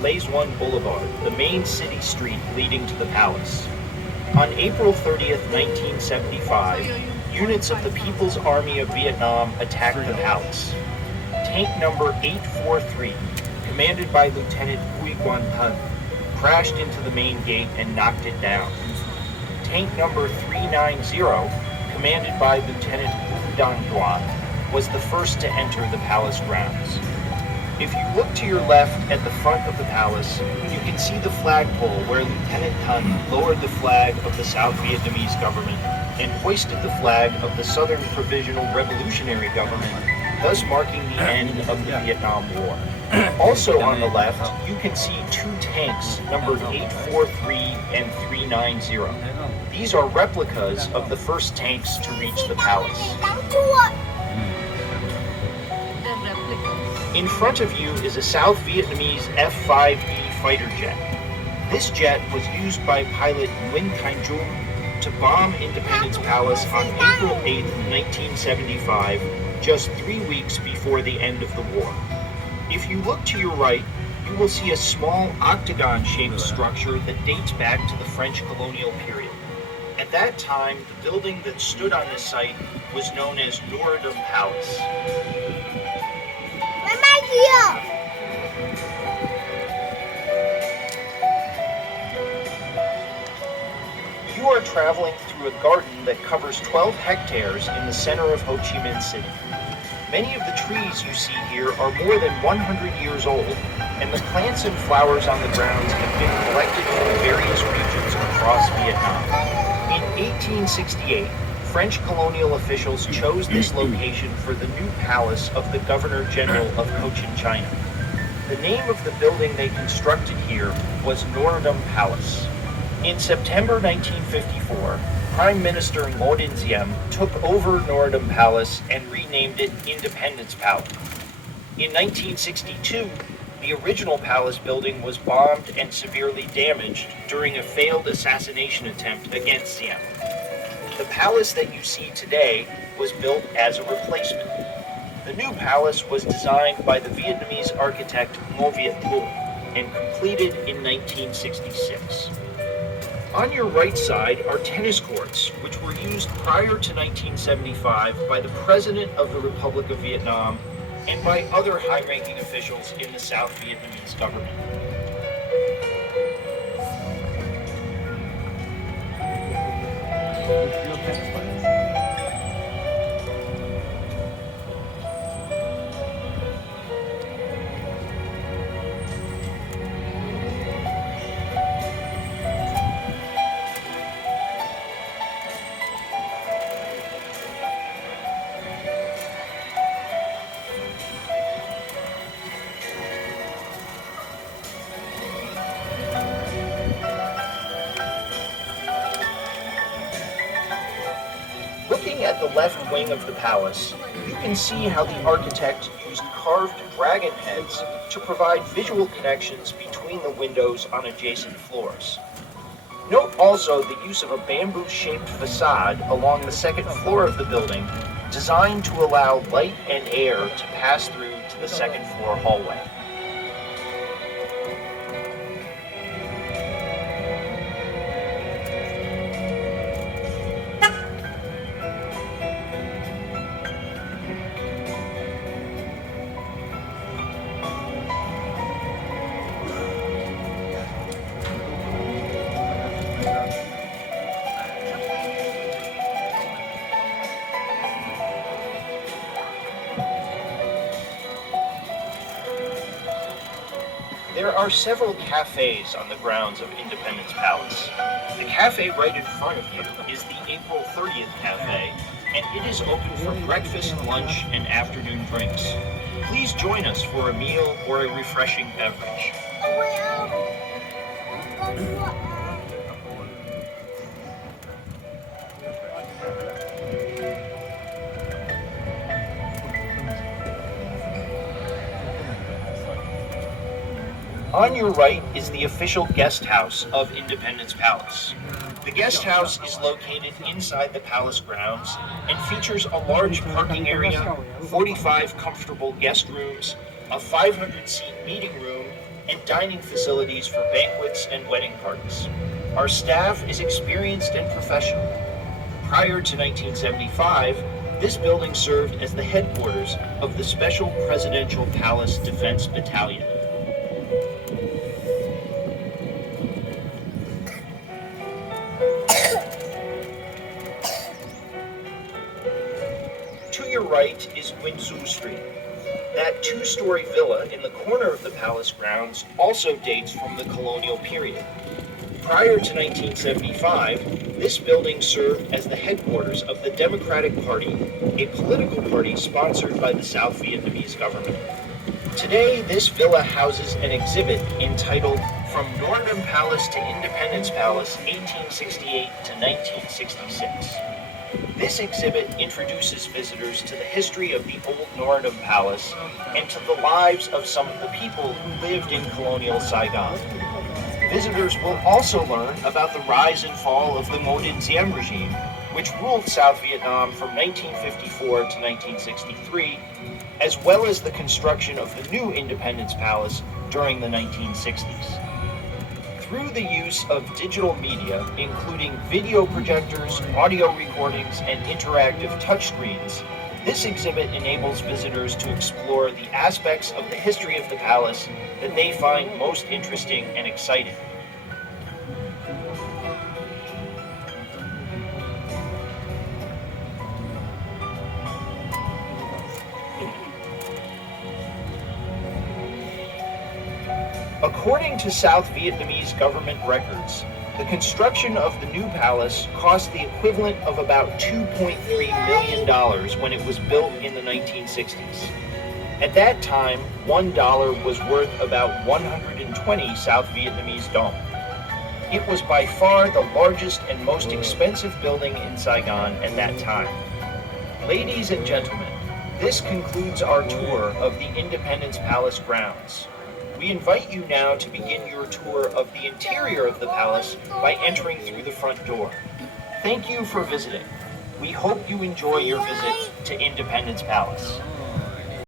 Les One Boulevard, the main city street leading to the palace. On April 30th, 1975, units of the People's Army of Vietnam attacked the palace. Tank number 843, commanded by Lieutenant Huy Quan Thanh, crashed into the main gate and knocked it down. Tank number 390, commanded by Lieutenant Hu Dong Duan, was the first to enter the palace grounds. If you look to your left at the front of the palace, you can see the flagpole where Lieutenant Thanh lowered the flag of the South Vietnamese government and hoisted the flag of the Southern Provisional Revolutionary Government, thus marking the end of the Vietnam War. Also on the left, you can see two tanks numbered 843 and 390. These are replicas of the first tanks to reach the palace. In front of you is a South Vietnamese F-5E fighter jet. This jet was used by pilot Nguyen Thanh Trung to bomb Independence Palace on April 8, 1975, just 3 weeks before the end of the war. If you look to your right, you will see a small octagon-shaped structure that dates back to the French colonial period. At that time, the building that stood on this site was known as Norodom Palace. You are traveling through a garden that covers 12 hectares in the center of Ho Chi Minh City. Many of the trees you see here are more than 100 years old, and the plants and flowers on the grounds have been collected from various regions across Vietnam. In 1868, French colonial officials chose this location for the new palace of the Governor General of Cochin China. The name of the building they constructed here was Norodom Palace. In September 1954, Prime Minister Ngo Dinh Diem took over Norodom Palace and renamed it Independence Palace. In 1962, the original palace building was bombed and severely damaged during a failed assassination attempt against Diem. The palace that you see today was built as a replacement. The new palace was designed by the Vietnamese architect Ngo Viet Thu and completed in 1966. On your right side are tennis courts, which were used prior to 1975 by the President of the Republic of Vietnam and by other high-ranking officials in the South Vietnamese government. Looking at the left wing of the palace, you can see how the architect used carved dragon heads to provide visual connections between the windows on adjacent floors. Note also the use of a bamboo-shaped facade along the second floor of the building, designed to allow light and air to pass through to the second floor hallway. There are several cafes on the grounds of Independence Palace. The cafe right in front of you is the April 30th Cafe, and it is open for breakfast, lunch, and afternoon drinks. Please join us for a meal or a refreshing beverage. On your right is the official guest house of Independence Palace. The guest house is located inside the palace grounds and features a large parking area, 45 comfortable guest rooms, a 500-seat meeting room, and dining facilities for banquets and wedding parties. Our staff is experienced and professional. Prior to 1975, this building served as the headquarters of the Special Presidential Palace Defense Battalion. To your right is Windsor Street. That two-story villa in the corner of the palace grounds also dates from the colonial period. Prior to 1975, this building served as the headquarters of the Democratic Party, a political party sponsored by the South Vietnamese government. Today, this villa houses an exhibit entitled From Norodom Palace to Independence Palace, 1868 to 1966. This exhibit introduces visitors to the history of the old Norodom Palace and to the lives of some of the people who lived in colonial Saigon. Visitors will also learn about the rise and fall of the Ngo Dinh Diem regime, which ruled South Vietnam from 1954 to 1963, as well as the construction of the new Independence Palace during the 1960s. Through the use of digital media, including video projectors, audio recordings, and interactive touchscreens, this exhibit enables visitors to explore the aspects of the history of the palace that they find most interesting and exciting. According to South Vietnamese government records, the construction of the new palace cost the equivalent of about $2.3 million when it was built in the 1960s. At that time, $1 was worth about 120 South Vietnamese dong. It was by far the largest and most expensive building in Saigon at that time. Ladies and gentlemen, this concludes our tour of the Independence Palace grounds. We invite you now to begin your tour of the interior of the palace by entering through the front door. Thank you for visiting. We hope you enjoy your visit to Independence Palace.